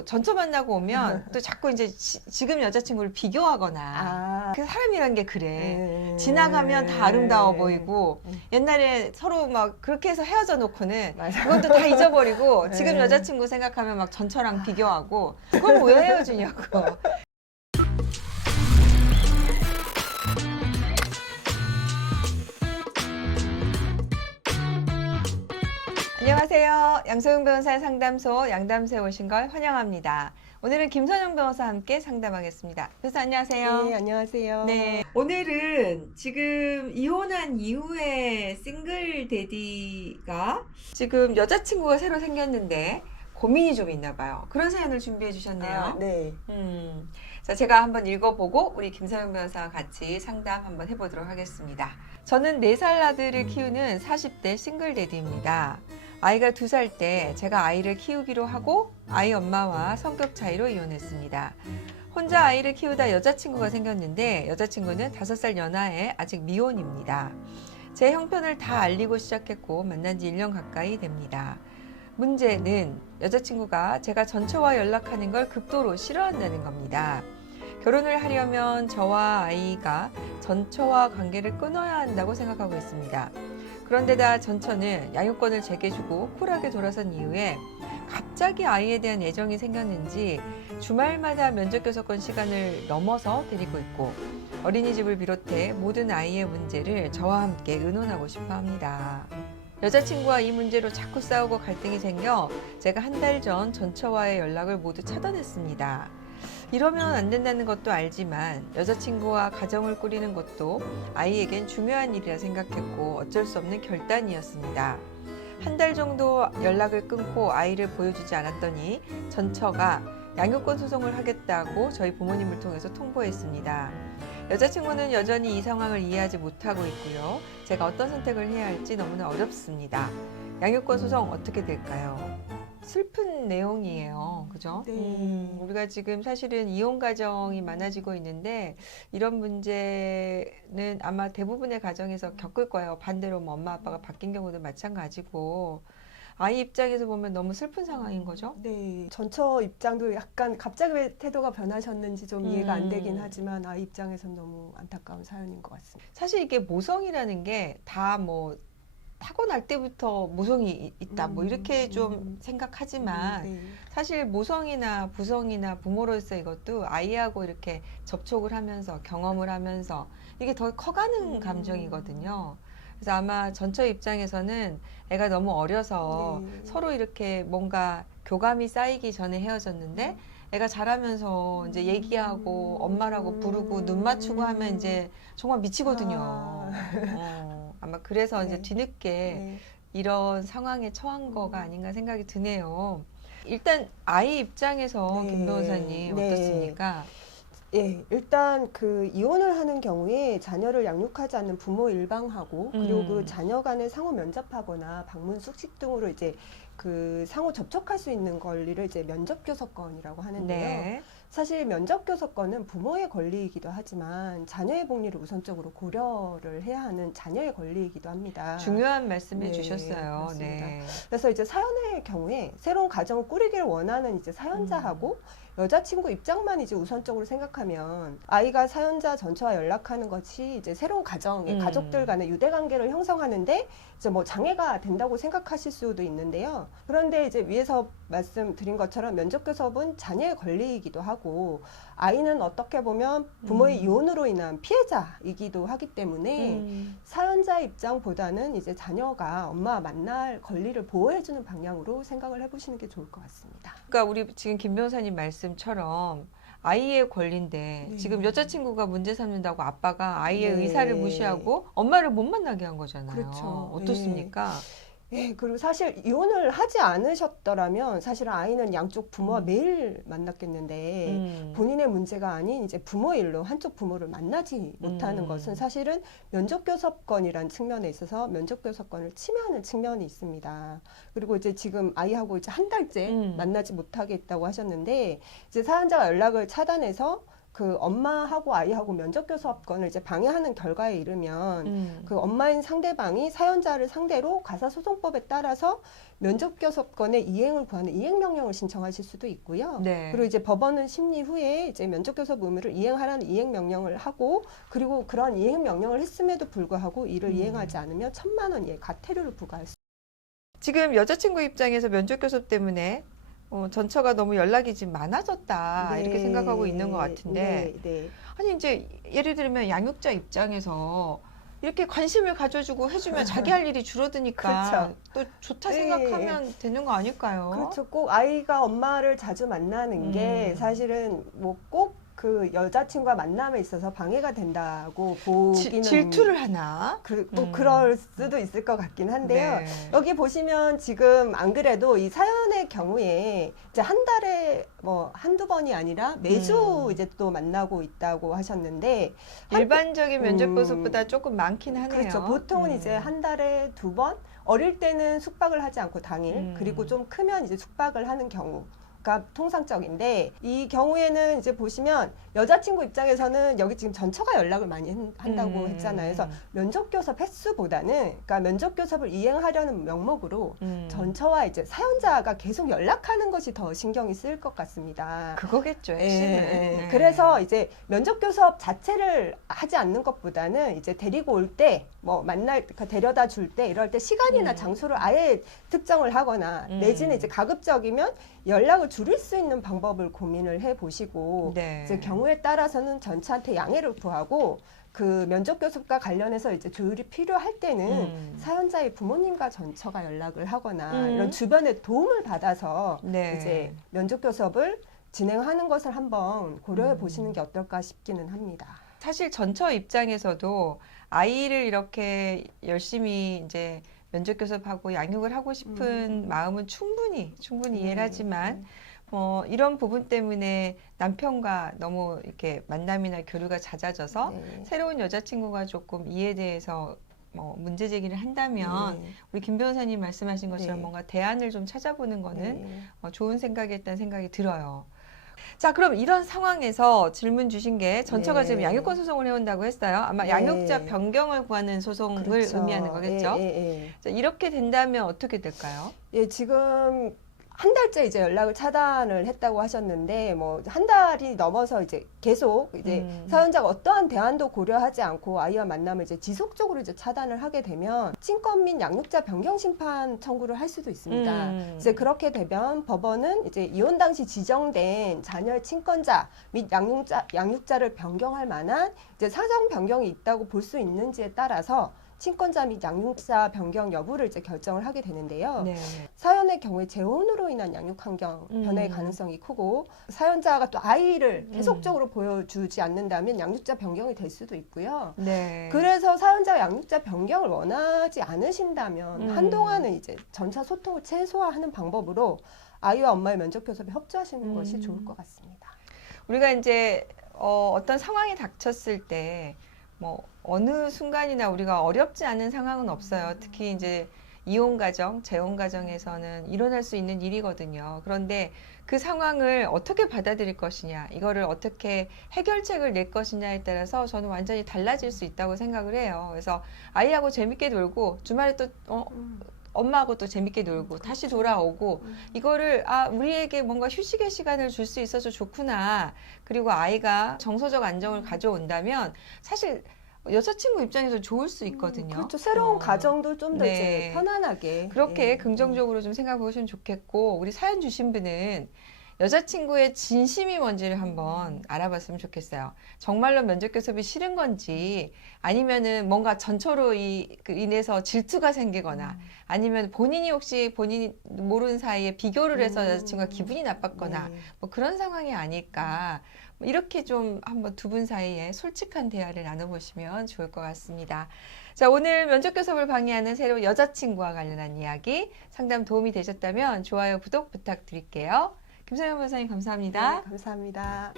또 전처 만나고 오면 또 자꾸 이제 지금 여자친구를 비교하거나 그 사람이란 게 그래. 지나가면 다 아름다워 보이고 옛날에 서로 막 그렇게 해서 헤어져 놓고는 그건 또 다 잊어버리고 지금 여자친구 생각하면 막 전처랑 비교하고 그걸 왜 헤어지냐고. 안녕하세요. 양소영 변호사의 상담소 양담소에 오신 걸 환영합니다. 오늘은 김선영 변호사와 함께 상담하겠습니다. 변호사 안녕하세요. 네, 안녕하세요. 네, 오늘은 지금 이혼한 이후에 싱글 데디가 지금 여자친구가 새로 생겼는데 고민이 좀 있나 봐요. 그런 사연을 준비해 주셨네요. 네. 자, 제가 한번 읽어보고 우리 김선영 변호사와 같이 상담 한번 해보도록 하겠습니다. 저는 4살 아들을 키우는 40대 싱글 데디입니다. 아이가 2살 때 제가 아이를 키우기로 하고 아이 엄마와 성격 차이로 이혼했습니다. 혼자 아이를 키우다 여자친구가 생겼는데 여자친구는 5살 연하에 아직 미혼입니다. 제 형편을 다 알리고 시작했고 만난 지 1년 가까이 됩니다. 문제는 여자친구가 제가 전처와 연락하는 걸 극도로 싫어한다는 겁니다. 결혼을 하려면 저와 아이가 전처와 관계를 끊어야 한다고 생각하고 있습니다. 그런데다 전처는 양육권을 제게 주고 쿨하게 돌아선 이후에 갑자기 아이에 대한 애정이 생겼는지 주말마다 면접교섭권 시간을 넘어서 데리고 있고 어린이집을 비롯해 모든 아이의 문제를 저와 함께 의논하고 싶어 합니다. 여자친구와 이 문제로 자꾸 싸우고 갈등이 생겨 제가 한 달 전 전처와의 연락을 모두 차단했습니다. 이러면 안 된다는 것도 알지만 여자친구와 가정을 꾸리는 것도 아이에겐 중요한 일이라 생각했고 어쩔 수 없는 결단이었습니다. 한 달 정도 연락을 끊고 아이를 보여주지 않았더니 전처가 양육권 소송을 하겠다고 저희 부모님을 통해서 통보했습니다. 여자친구는 여전히 이 상황을 이해하지 못하고 있고요. 제가 어떤 선택을 해야 할지 너무나 어렵습니다. 양육권 소송 어떻게 될까요? 슬픈 내용이에요. 그죠? 네. 우리가 지금 사실은 이혼 가정이 많아지고 있는데 이런 문제는 아마 대부분의 가정에서 겪을 거예요. 반대로 뭐 엄마 아빠가 바뀐 경우도 마찬가지고 아이 입장에서 보면 너무 슬픈 상황인 거죠? 네. 전처 입장도 약간 갑자기 왜 태도가 변하셨는지 좀 이해가 안 되긴 하지만 아이 입장에선 너무 안타까운 사연인 것 같습니다. 사실 이게 모성이라는 게 다 뭐 타고날 때부터 모성이 있다 뭐 이렇게 좀 생각하지만 네. 사실 모성이나 부성이나 부모로서 이것도 아이하고 이렇게 접촉을 하면서 경험을 하면서 이게 더 커가는 감정이거든요. 그래서 아마 전처 입장에서는 애가 너무 어려서 네. 서로 이렇게 뭔가 교감이 쌓이기 전에 헤어졌는데 애가 자라면서 이제 얘기하고 엄마라고 부르고 눈 맞추고 하면 이제 정말 미치거든요. 아마 그래서 이제 네. 뒤늦게 네. 이런 상황에 처한 거가 아닌가 생각이 드네요. 일단 아이 입장에서 네. 김 변호사님 네. 어떻습니까? 예, 일단 그 이혼을 하는 경우에 자녀를 양육하지 않는 부모 일방하고 그리고 그 자녀 간에 상호 면접하거나 방문 숙식 등으로 이제 그 상호 접촉할 수 있는 권리를 이제 면접교섭권이라고 하는데요. 네. 사실 면접교섭권은 부모의 권리이기도 하지만 자녀의 복리를 우선적으로 고려를 해야 하는 자녀의 권리이기도 합니다. 중요한 말씀해 네, 주셨어요. 맞습니다. 네. 그래서 이제 사연의 경우에 새로운 가정을 꾸리기를 원하는 이제 사연자하고 여자친구 입장만 이제 우선적으로 생각하면 아이가 사연자 전처와 연락하는 것이 이제 새로운 가정의 가족들 간의 유대 관계를 형성하는데 이제 뭐 장애가 된다고 생각하실 수도 있는데요. 그런데 이제 위에서 말씀드린 것처럼 면접교섭은 자녀의 권리이기도 하고 아이는 어떻게 보면 부모의 이혼으로 인한 피해자이기도 하기 때문에 사연자 입장보다는 이제 자녀가 엄마와 만날 권리를 보호해주는 방향으로 생각을 해보시는 게 좋을 것 같습니다. 그러니까 우리 지금 김 변호사님 말씀처럼 아이의 권리인데 네. 지금 여자친구가 문제 삼는다고 아빠가 아이의 네. 의사를 무시하고 엄마를 못 만나게 한 거잖아요. 그렇죠. 어떻습니까? 예, 그리고 사실 이혼을 하지 않으셨더라면 사실 아이는 양쪽 부모와 매일 만났겠는데 본인의 문제가 아닌 이제 부모의 일로 한쪽 부모를 만나지 못하는 것은 사실은 면접교섭권이란 측면에 있어서 면접교섭권을 침해하는 측면이 있습니다. 그리고 이제 지금 아이하고 이제 한 달째 만나지 못하게 했다고 하셨는데 이제 사연자가 연락을 차단해서 그 엄마하고 아이하고 면접 교섭권을 이제 방해하는 결과에 이르면 그 엄마인 상대방이 사연자를 상대로 가사소송법에 따라서 면접 교섭권의 이행을 구하는 이행명령을 신청하실 수도 있고요. 네. 그리고 이제 법원은 심리 후에 이제 면접 교섭 의무를 이행하라는 이행명령을 하고, 그리고 그런 이행명령을 했음에도 불구하고 이를 이행하지 않으면 1,000만 원 이하의 과태료를 부과할 수. 지금 여자친구 입장에서 면접 교섭 때문에 전처가 너무 연락이 지금 많아졌다 네. 이렇게 생각하고 있는 것 같은데 네, 네. 아니 이제 예를 들면 양육자 입장에서 이렇게 관심을 가져주고 해주면 자기 할 일이 줄어드니까 그렇죠. 또 좋다 네. 생각하면 되는 거 아닐까요? 그렇죠. 꼭 아이가 엄마를 자주 만나는 게 사실은 뭐 꼭 그 여자친구와 만남에 있어서 방해가 된다고 보기는 질투를 하나? 또 그럴 수도 있을 것 같긴 한데요. 네. 여기 보시면 지금 안 그래도 이 사연의 경우에 이제 한 달에 뭐 한두 번이 아니라 매주 이제 또 만나고 있다고 하셨는데 일반적인 면접 교섭보다 조금 많긴 하네요. 그렇죠. 보통은 이제 한 달에 2번, 어릴 때는 숙박을 하지 않고 당일, 그리고 좀 크면 이제 숙박을 하는 경우. 가 통상적인데, 이 경우에는 이제 보시면 여자친구 입장에서는 여기 지금 전처가 연락을 많이 한다고 했잖아요. 그래서 면접 교섭 횟수보다는, 그러니까 면접 교섭을 이행하려는 명목으로 전처와 이제 사연자가 계속 연락하는 것이 더 신경이 쓰일 것 같습니다. 그거겠죠, 핵심은. 예. 네. 그래서 이제 면접 교섭 자체를 하지 않는 것보다는 이제 데리고 올 때, 뭐 그러니까 데려다 줄 때, 이럴 때 시간이나 장소를 아예 특정을 하거나 내지는 이제 가급적이면 연락을 줄일 수 있는 방법을 고민을 해 보시고, 네. 이제 경우에 따라서는 전처한테 양해를 구하고, 그 면접 교섭과 관련해서 이제 조율이 필요할 때는 사연자의 부모님과 전처가 연락을 하거나 이런 주변의 도움을 받아서 네. 이제 면접 교섭을 진행하는 것을 한번 고려해 보시는 게 어떨까 싶기는 합니다. 사실 전처 입장에서도 아이를 이렇게 열심히 이제 면접 교섭하고 양육을 하고 싶은 마음은 충분히 이해를 하지만 이런 부분 때문에 남편과 너무 이렇게 만남이나 교류가 잦아져서 새로운 여자친구가 조금 이에 대해서 문제 제기를 한다면 우리 김 변호사님 말씀하신 것처럼 뭔가 대안을 좀 찾아보는 거는 좋은 생각이었다는 생각이 들어요. 자, 그럼 이런 상황에서 질문 주신 게 전처가 지금 양육권 소송을 해온다고 했어요. 아마 양육자 변경을 구하는 소송을 그렇죠. 의미하는 거겠죠? 자, 이렇게 된다면 어떻게 될까요? 예, 지금 한 달째 이제 연락을 차단을 했다고 하셨는데, 뭐 한 달이 넘어서 이제 계속 이제 사연자가 어떠한 대안도 고려하지 않고 아이와 만남을 이제 지속적으로 이제 차단을 하게 되면 친권 및 양육자 변경 심판 청구를 할 수도 있습니다. 이제 그렇게 되면 법원은 이제 이혼 당시 지정된 자녀의 친권자 및 양육자를 변경할 만한 이제 사정 변경이 있다고 볼 수 있는지에 따라서 친권자 및 양육자 변경 여부를 이제 결정을 하게 되는데요. 네. 사연의 경우에 재혼으로 인한 양육 환경 변화의 가능성이 크고, 사연자가 또 아이를 계속적으로 보여주지 않는다면 양육자 변경이 될 수도 있고요. 네. 그래서 사연자가 양육자 변경을 원하지 않으신다면 한동안은 이제 전차 소통을 최소화하는 방법으로 아이와 엄마의 면접 교섭에 협조하시는 것이 좋을 것 같습니다. 우리가 이제 어떤 상황이 닥쳤을 때 어느 순간이나 우리가 어렵지 않은 상황은 없어요. 특히 이제 이혼 가정, 재혼 가정에서는 일어날 수 있는 일이거든요. 그런데 그 상황을 어떻게 받아들일 것이냐, 이거를 어떻게 해결책을 낼 것이냐에 따라서 저는 완전히 달라질 수 있다고 생각을 해요. 그래서 아이하고 재밌게 놀고 주말에 또 엄마하고 또 재밌게 놀고 다시 돌아오고 이거를 우리에게 뭔가 휴식의 시간을 줄 수 있어서 좋구나. 그리고 아이가 정서적 안정을 가져온다면 사실 여자친구 입장에서 좋을 수 있거든요. 그렇죠. 새로운 가정도 좀 더 네. 이제 편안하게 그렇게 긍정적으로 좀 생각해 보시면 좋겠고, 우리 사연 주신 분은 여자친구의 진심이 뭔지를 한번 알아봤으면 좋겠어요. 정말로 면접 교섭이 싫은 건지, 아니면은 뭔가 전처로 인해서 질투가 생기거나, 아니면 본인이 혹시 본인이 모르는 사이에 비교를 해서 여자친구가 기분이 나빴거나, 뭐 그런 상황이 아닐까. 이렇게 좀 한번 두 분 사이에 솔직한 대화를 나눠보시면 좋을 것 같습니다. 자, 오늘 면접 교섭을 방해하는 새로운 여자친구와 관련한 이야기 상담 도움이 되셨다면 좋아요, 구독 부탁드릴게요. 김서영 변호사님 감사합니다. 네, 감사합니다.